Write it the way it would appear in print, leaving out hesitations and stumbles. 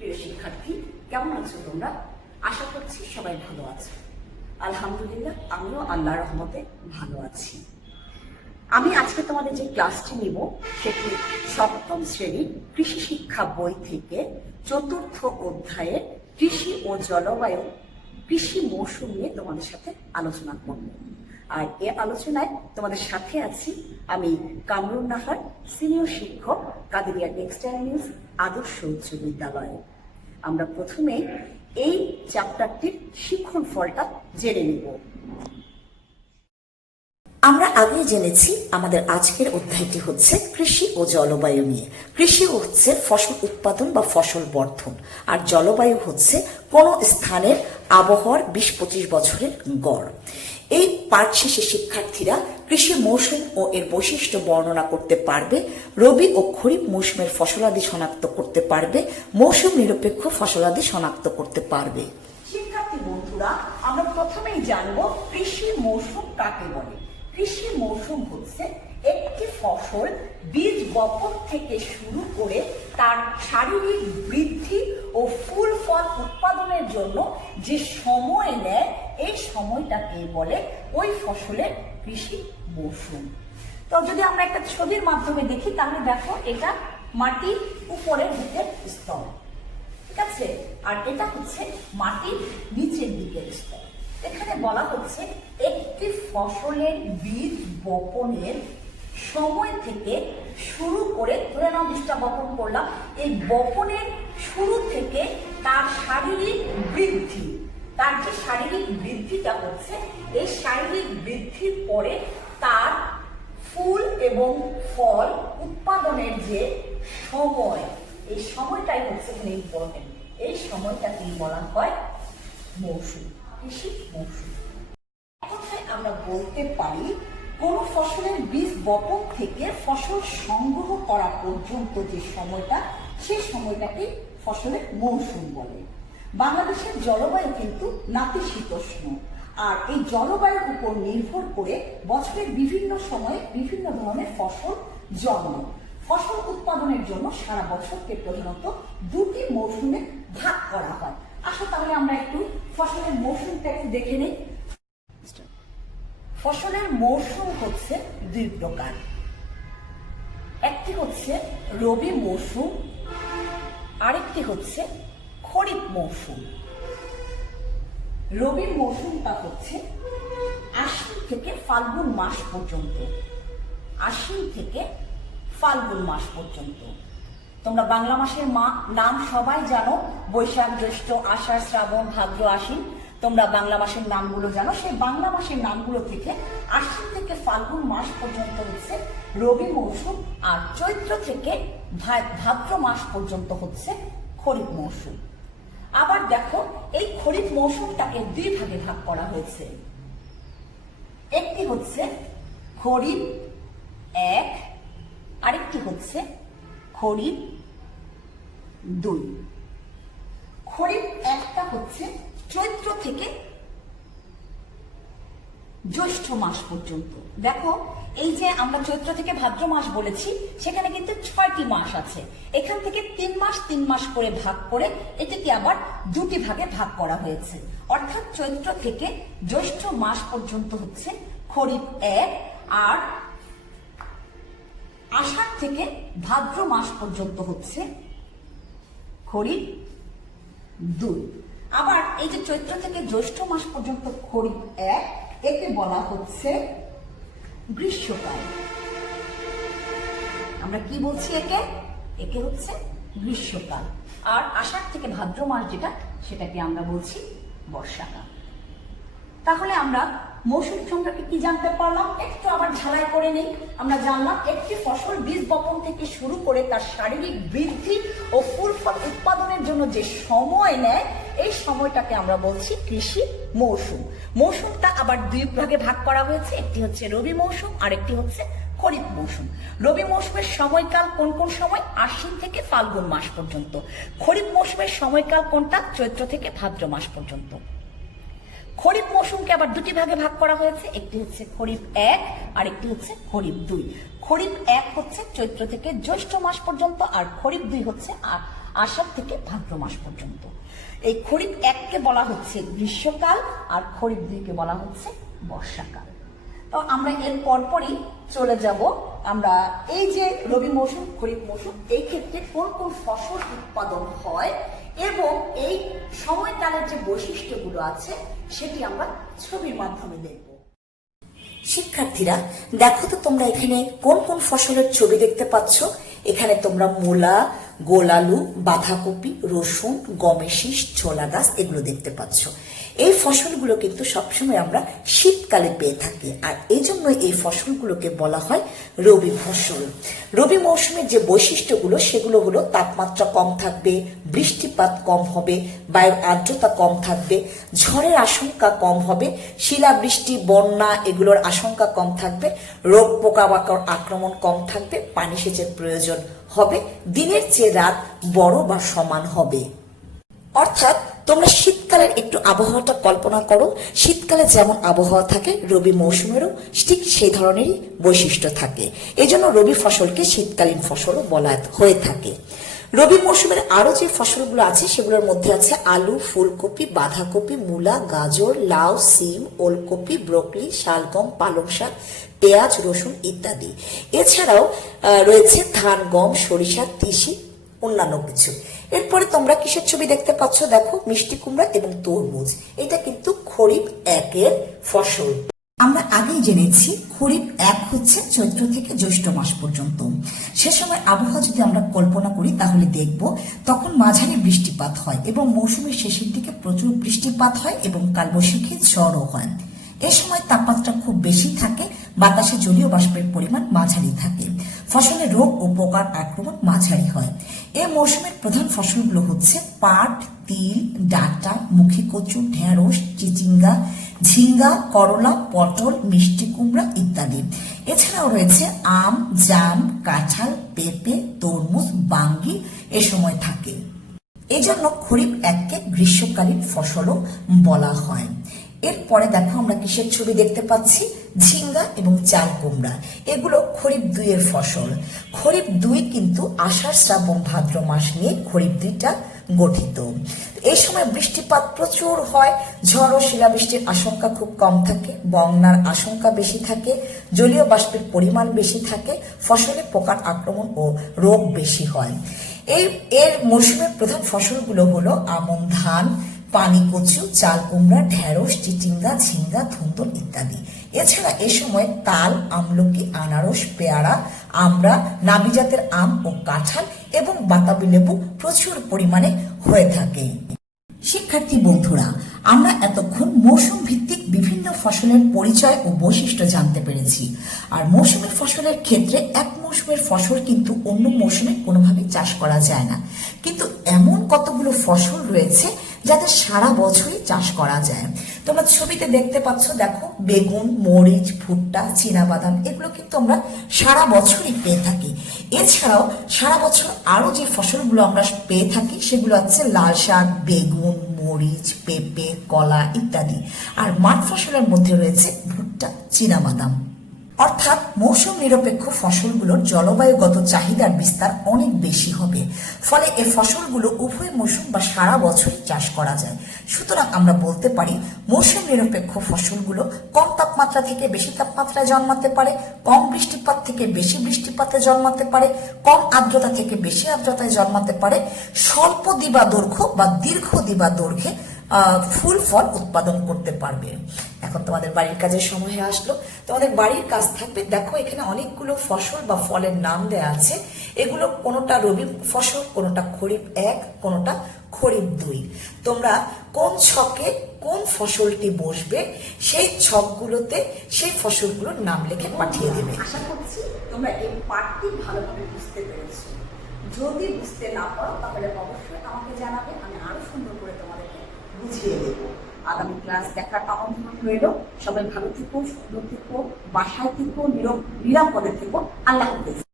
প্রিয় শিক্ষার্থী, কেমন আছো তোমরা? আশা করছি সবাই ভালো আছো। আলহামদুলিল্লাহ, আমিও আল্লাহর রহমতে ভালো আছি। আমি আজকে তোমাদের যে ক্লাসটি নিব সেটি সপ্তম শ্রেণীর কৃষি শিক্ষা বই থেকে চতুর্থ অধ্যায়ে কৃষি ও জলবায়ু কৃষি মৌসুম নিয়ে তোমাদের সাথে আলোচনা করব। আর এ আলোচনায় তোমাদের সাথে আছি আমি কামরুন নাহার, সিনিয়র শিক্ষক, কাদেরিয়া টেক্সটাইল নিউজ আদর্শ উচ্চ বিদ্যালয়ে। আমরা প্রথমে এই চ্যাপ্টারটির শিক্ষণ ফলটা জেনে নিব। আমরা আগে জেনেছি আমাদের আজকের অধ্যায়টি হচ্ছে কৃষি ও জলবায়ু নিয়ে। কৃষি হচ্ছে ফসল উৎপাদন বা ফসল বর্ধন, আর জলবায়ু হচ্ছে কোনো স্থানের আবহাওয়ার 20-25 বছরের গড়। এই পাঠ শেষে শিক্ষার্থীরা কৃষি মৌসুম ও এর বৈশিষ্ট্য বর্ণনা করতে পারবে, রবি ও খরিফ মৌসুমের ফসলাদি শনাক্ত করতে পারবে, মৌসুম নিরপেক্ষ ফসলাদি শনাক্ত করতে পারবে। শিক্ষার্থী বন্ধুরা, আমরা প্রথমেই জানবো কৃষি মৌসুম কাকে বলে। কৃষি মৌসুম হচ্ছে একটি ফসল বীজ বপন থেকে শুরু করে তার শারীরিক বৃদ্ধি ও ফুল ফল উৎপাদনের জন্য যে সময় নেয়, এই সময়টাকে বলে ওই ফসলের কৃষি মৌসুম। তো যদি আমরা একটা ছবির মাধ্যমে দেখি তাহলে দেখো, এটা মাটির উপরের দিকের স্তর, ঠিক আছে, আর এটা হচ্ছে মাটির নিচের দিকের স্তর। এখানে বলা হচ্ছে একটি ফসলের বীজ বপনের সময় থেকে শুরু করে, ধরে নাও বীজটা বপন করলাম, এই বপনের শুরু থেকে তার শারীরিক বৃদ্ধি, তার যে শারীরিক বৃদ্ধিটা হচ্ছে, এই শারীরিক বৃদ্ধির পরে তার ফুল এবং ফল উৎপাদনের যে সময়, এই সময়টাই হচ্ছে এখানে ইম্পর্টেন্ট। এই সময়টাকেই বলা হয় মৌসুম, কৃষি মৌসুম। কথায় আমরা বলতে পারি কোন ফসলের বীজ বপন থেকে ফসল সংগ্রহ করা পর্যন্ত যে সময়টা, সেই সময়টাকে ফসলের মৌসুম বলে। বাংলাদেশের জলবায়ু কিন্তু নাতিশীতোষ্ণ, আর এই জলবায়ুর উপর নির্ভর করে বছরের বিভিন্ন সময়ে বিভিন্ন ধরনের ফসল জন্মে। ফসল উৎপাদনের জন্য সারা বছরকে প্রধানত দুটি মৌসুমে ভাগ করা হয়। আসো তাহলে আমরা একটু ফসলের মৌসুমটা একটু দেখে নিই। ফসলের মৌসুম হচ্ছে দুই প্রকার। একটি হচ্ছে রবি মৌসুম, আরেকটি হচ্ছে খরিফ মৌসুম। রবি মৌসুমটা হচ্ছে আশ্বিন থেকে ফাল্গুন মাস পর্যন্ত। আশ্বিন থেকে ফাল্গুন মাস পর্যন্ত। তোমরা বাংলা মাসের নাম সবাই জানো, বৈশাখ, জ্যৈষ্ঠ, আষাঢ়, শ্রাবণ, ভাদ্র, আশ্বিন। তোমরা বাংলা মাসের নামগুলো জানো। সেই বাংলা মাসের নামগুলো থেকে আশ্বিন থেকে ফাল্গুন মাস পর্যন্ত হচ্ছে রবি মৌসুম, আর চৈত্র থেকে ভাদ্র মাস পর্যন্ত হচ্ছে খরিফ মৌসুম। আবার দেখো, এই খরিফ মৌসুমটাকে দুই ভাগে ভাগ করা হয়েছে। একটি হচ্ছে খরিফ 1, আরেকটি হচ্ছে খরিফ 2। খরিফ 1টা হচ্ছে চৈত্র থেকে জ্যৈষ্ঠ মাস পর্যন্ত। দেখো, এই যে আমরা চৈত্র থেকে ভাদ্র মাস বলেছি, সেখানে কিন্তু 6টি মাস আছে। এখান থেকে 3 মাস 3 মাস করে ভাগ করে এটাকে আবার দুটি ভাগে ভাগ করা হয়েছে। অর্থাৎ চৈত্র থেকে জ্যৈষ্ঠ মাস পর্যন্ত হচ্ছে খরিফ 1, আর আষাঢ় থেকে ভাদ্র মাস পর্যন্ত হচ্ছে খরিফ 2। আবার এই যে চৈত্র থেকে জ্যৈষ্ঠ মাস পর্যন্ত খরিফ 1, একে বলা হচ্ছে গ্রীষ্মকাল। আমরা কি বলছি একে? একে হচ্ছে গ্রীষ্মকাল। আর আষাঢ় থেকে ভাদ্র মাস যেটা, সেটাকে আমরা বলছি বর্ষাকাল। তাহলে আমরা মৌসুম সম্পর্কে কি জানতে পারলাম, একটু আবার ঝালাই করে নেই। আমরা জানলাম একটি ফসল বীজ বপন থেকে শুরু করে তার শারীরিক বৃদ্ধি ও ফুল ফল উৎপাদনের জন্য যে সময় নেয়, এই সময়টাকে আমরা বলছি কৃষি মৌসুম। মৌসুমটা আবার দুই ভাগে ভাগ করা হয়েছে। একটি হচ্ছে রবি মৌসুম, আর একটি হচ্ছে খরিফ মৌসুম। রবি মৌসুমের সময়কাল কোন কোন সময়? আশ্বিন থেকে ফাল্গুন মাস পর্যন্ত। খরিফ মৌসুমের সময়কাল কোনটা? চৈত্র থেকে ভাদ্র মাস পর্যন্ত। খরিফ মৌসুমকে আবার দুটি ভাগে ভাগ করা হয়েছে। একটি হচ্ছে খরিফ 1, আর একটি হচ্ছে খরিফ 2। খরিফ 1 হচ্ছে চৈত্র থেকে জ্যৈষ্ঠ মাস পর্যন্ত, আর খরিফ 2 হচ্ছে আষাঢ় থেকে ভাদ্র মাস পর্যন্ত। এই খরিফ 1কে বলা হচ্ছে গ্রীষ্মকাল আর খরিফ 2কে বলা হচ্ছে বর্ষাকাল। তো আমরা এর পরপরই চলে যাব আমরা এই যে রবি মৌসুম খরিফ মৌসুম এই ক্ষেত্রে কোন কোন ফসল উৎপাদন হয় এবং এই সময়কালের যে বৈশিষ্ট্যগুলো আছে সেটি আমরা ছবির মাধ্যমে দেখব। শিক্ষার্থীরা দেখো তো তোমরা এখানে কোন কোন ফসলের ছবি দেখতে পাচ্ছ। এখানে তোমরা মূলা, গোলালু, বাঁধাকপি, রসুন, গমের শীষ, ছোলা গাছ এগুলো দেখতে পাচ্ছ। এই ফসলগুলো কিন্তু সবসময় আমরা শীতকালে পেয়ে থাকি, আর এই জন্য এই ফসলগুলোকে বলা হয় রবি ফসল। রবি মৌসুমের যে বৈশিষ্ট্যগুলো সেগুলো হলো তাপমাত্রা কম থাকবে, বৃষ্টিপাত কম হবে, বায়ুর আর্দ্রতা কম থাকবে, ঝড়ের আশঙ্কা কম হবে, শিলাবৃষ্টি, বন্যা এগুলোর আশঙ্কা কম থাকবে, রোগ পোকামাকড় আক্রমণ কম থাকবে, পানি সেচের প্রয়োজন হবে, দিনের চেয়ে রাত বড় বা সমান হবে। অর্থাৎ তোমরা শীতকালের একটু আবহাওয়াটা কল্পনা করো। শীতকালে যেমন আবহাওয়া থাকে রবি মৌসুমেরও ঠিক সেই ধরনেরই বৈশিষ্ট্য থাকে। এই জন্য রবি ফসলকে শীতকালীন ফসলও বলা হয়ে থাকে। রবি মৌসুমের আরো যে ফসলগুলো আছে সেগুলোর মধ্যে আছে আলু, ফুলকপি, বাঁধাকপি, মূলা, গাজর, লাউ, সিম, ওলকপি, ব্রোকলি, শালগম, পালং শাক, পেঁয়াজ, রসুন ইত্যাদি। এছাড়াও রয়েছে ধান, গম, সরিষা, তিসি, অন্যান্য কিছু। এরপরে তোমরা কিসের ছবি দেখতে পাচ্ছ? দেখো মিষ্টি কুমড়া এবং তরমুজ। এটা কিন্তু খরিফ 1-এর ফসল। আমরা আগেই জেনেছি খরিফ 1 হচ্ছে চৈত্র থেকে জ্যৈষ্ঠ মাস পর্যন্ত। সে সময় আবহাওয়া যদি আমরা কল্পনা করি তাহলে দেখব তখন মাঝারি বৃষ্টিপাত হয় এবং মৌসুমের শেষের দিকে প্রচুর বৃষ্টিপাত হয় এবং কালবৈশাখী ঝড়ও হয়। এ সময় তাপমাত্রা খুব বেশি থাকে, বাতাসে জলীয় বাষ্পের পরিমাণ মাঝারি থাকে, ফসলে রোগ ও পোকার আক্রমণ মাঝারি হয়। এই মৌসুমের প্রধান ফসলগুলো হচ্ছে পাট, তিল, ডাঁটা, মুখী কচু, ঢেঁড়স, চিচিঙ্গা, ঝিঙ্গা, করলা, পটল, মিষ্টি কুমড়া ইত্যাদি। এছাড়াও রয়েছে আম, জাম, কাঁঠাল, পেঁপে, তরমুজ, বাঙ্গি এ সময় থাকে। এই জন্য খরিফ 1-কে গ্রীষ্মকালীন ফসলও বলা হয়। এরপরে দেখো আমরা কিসের ছবি দেখতে পাচ্ছি? ঝিঙ্গা এবং চাল কুমড়া। এগুলো খরিফ 2-এর ফসল। খরিফ 2 কিন্তু আষাঢ়, শ্রাবণ, ভাদ্র মাস নিয়ে খরিফ 2টা গঠিত। এই সময় বৃষ্টিপাত প্রচুর হয়, ঝড় ও শিলাবৃষ্টির আশঙ্কা খুব কম থাকে, বন্যার আশঙ্কা বেশি থাকে, জলীয় বাষ্পের পরিমাণ বেশি থাকে, ফসলে পোকার আক্রমণ ও রোগ বেশি হয়। এর মৌসুমের প্রধান ফসলগুলো হলো আমন ধান, পানি কচু, চাল কুমড়া, ঢেঁড়স, চিচিঙ্গা, ঝিঙ্গা, ধুন্দুল ইত্যাদি। এছাড়া এ সময় তাল, আমলকি, আনারস, পেয়ারা, আমড়া, নাবি জাতের আম ও কাঁঠাল এবং বাতাবি লেবু প্রচুর পরিমাণে হয়ে থাকে। শিক্ষার্থী বন্ধুরা, আমরা এতক্ষণ মৌসুম ভিত্তিক বিভিন্ন ফসলের পরিচয় ও বৈশিষ্ট্য জানতে পেরেছি। আর মৌসুমী ফসলের ক্ষেত্রে এক মৌসুমের ফসল কিন্তু অন্য মৌসুমে কোনোভাবে চাষ করা যায় না, কিন্তু এমন কতগুলো ফসল রয়েছে যাদের সারা বছরই চাষ করা যায়। তোমরা ছবিতে দেখতে পাচ্ছ, দেখো বেগুন, মরিচ, ভুট্টা, চীনাবাদাম এগুলো কিন্তু আমরা সারা বছরই পেয়ে থাকি। এছাড়াও সারা বছর আরো যে ফসলগুলো আমরা পেয়ে থাকি সেগুলো হচ্ছে লাল শাক, বেগুন, মরিচ, পেঁপে, কলা ইত্যাদি। আর মাঠ ফসলের মধ্যে রয়েছে ভুট্টা, চীনাবাদাম। অর্থাৎ মৌসুম নিরপেক্ষ ফসলগুলোর জলবায়ুগত চাহিদার বিস্তার অনেক বেশি হবে, ফলে এই ফসলগুলো উভয় মৌসুম বা সারা বছরই চাষ করা যায়। সুতরাং আমরা বলতে পারি মৌসুম নিরপেক্ষ ফসলগুলো কম তাপমাত্রা থেকে বেশি তাপমাত্রায় জন্মাতে পারে, কম বৃষ্টিপাত থেকে বেশি বৃষ্টিপাতে জন্মাতে পারে, কম আর্দ্রতা থেকে বেশি আর্দ্রতায় জন্মাতে পারে, স্বল্প দিবা দৈর্ঘ্য বা দীর্ঘ দিবা দৈর্ঘ্যে ফুল ফল উৎপাদন করতে পারবে। এখন তোমাদের বাড়ির কাজের সময় আসলো, তোমাদের বাড়ির কাজ থাকবে। দেখো এখানে অনেকগুলো ফসল বা ফলের নাম দেয়া আছে। এগুলো কোনোটা রবি ফসল, কোনোটা খরিফ 1, কোনোটা খরিফ 2। তোমরা কোন ছকে কোন ফসলটি বসবে সেই ছকগুলোতে সেই ফসলগুলোর নাম লিখে পাঠিয়ে দেবে। আশা করছি তোমরা এই পাঠটি ভালোভাবে বুঝতে পেরেছো। যদি বুঝতে না পারো তাহলে অবশ্যই আমাকে জানাবে, আমি আরো সুন্দর করে তোমাদেরকে বুঝিয়ে দেবো। আগামী ক্লাস দেখার আমন্ত্রণ রইল। সবাই ভালো থেকো, সুন্দর থেকো, বাসায় থেকো, নিরাপদে থেকো। আল্লাহ হাফেজ।